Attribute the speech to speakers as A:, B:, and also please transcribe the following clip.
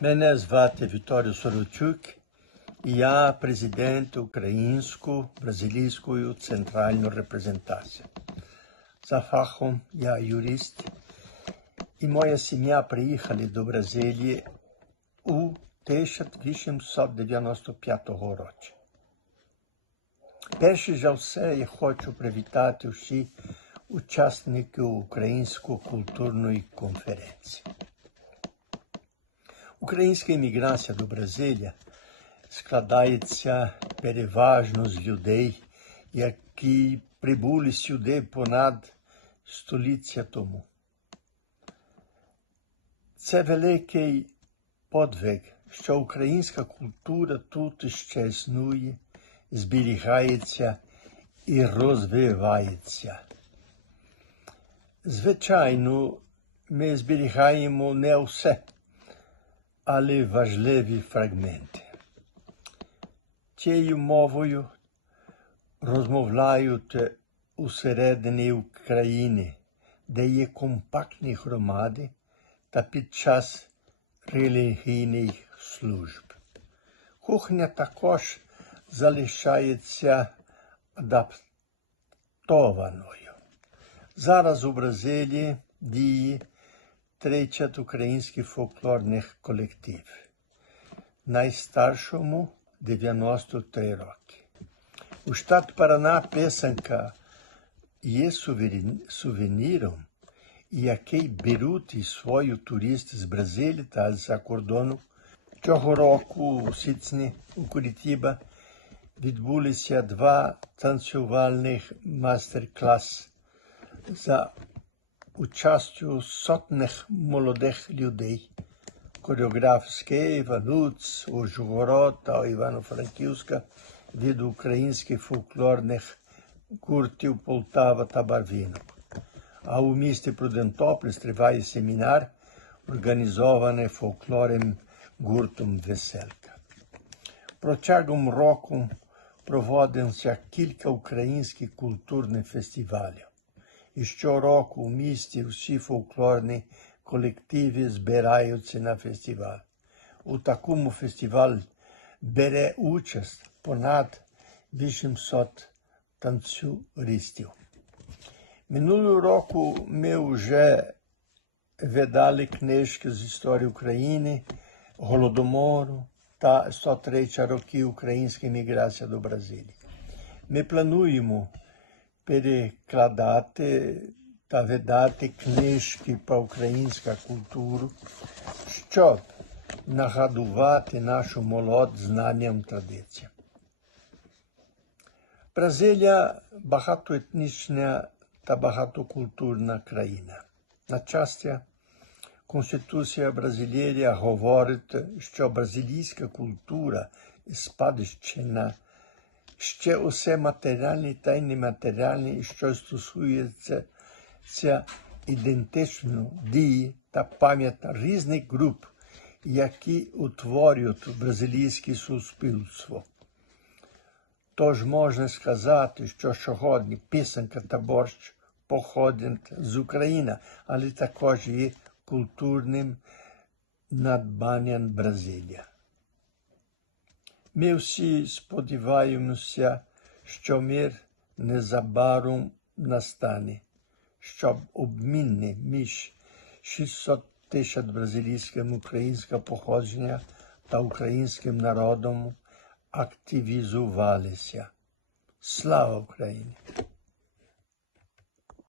A: Мене звати Віталій Сорочук, і я президент Українсько-бразилійської центральної репрезентації. За фахом я юрист, і моя сім'я приїхали до Бразилії у 1895 році. Перше за все я хочу привітати всі учасники Української культурної конференції. Українська імміграція до Бразилії складається переважно з людей, які прибули сюди понад століття тому. Це великий подвиг, що українська культура тут ще існує, зберігається і розвивається. Звичайно, ми зберігаємо не все але важливі фрагменти. Тією мовою розмовляють усередині України, де є компактні громади та під час релігійних служб. Кухня також залишається адаптованою. Зараз у Бразилії діє 30 українських фольклорних колективів. Найстаршому 93 роки. У штат Парана писанка є сувеніром, який беруть із свою туристи з Бразилії та з-за кордону. Цього року у Сіцні у Курітіба відбулися два танцювальних мастер-класи за участю сотних молодих людей. Хореограф з Києва, Луц, Ужгород та Івано-Франківська від українських фольклорних гуртів Полтава та Барвінок. А у місті Прудентополь триває семінар, організований фольклорним гуртом Веселка. Протягом року проводиться кілька українських культурних фестивалів. І щороку у місті всі фольклорні колективи збираються на фестиваль. У такому фестивалі бере участь понад 800 танцюристів. Минулого року ми вже видали книжки з історії України, Голодомору та 103 роки української міграції до Бразилії. Ми плануємо перекладати та видати книжки про українську культуру, щоб нагадувати нашу молодь знанням традиціям. Бразилія багатоетнічна та багатокультурна країна. На щастя, Конституція Бразилія говорить, що бразилійська культура спадщина – ще усе матеріальне та й нематеріальне, що стосується ідентично дії та пам'ять різних груп, які утворюють бразилійське суспільство. Тож можна сказати, що сьогодні писанка та борщ походять з України, але також є культурним надбанням Бразилії. Ми всі сподіваємося, що мир незабаром настане, щоб обмінне між 600 тисяч бразилійським українського походження та українським народом активізувалися. Слава Україні!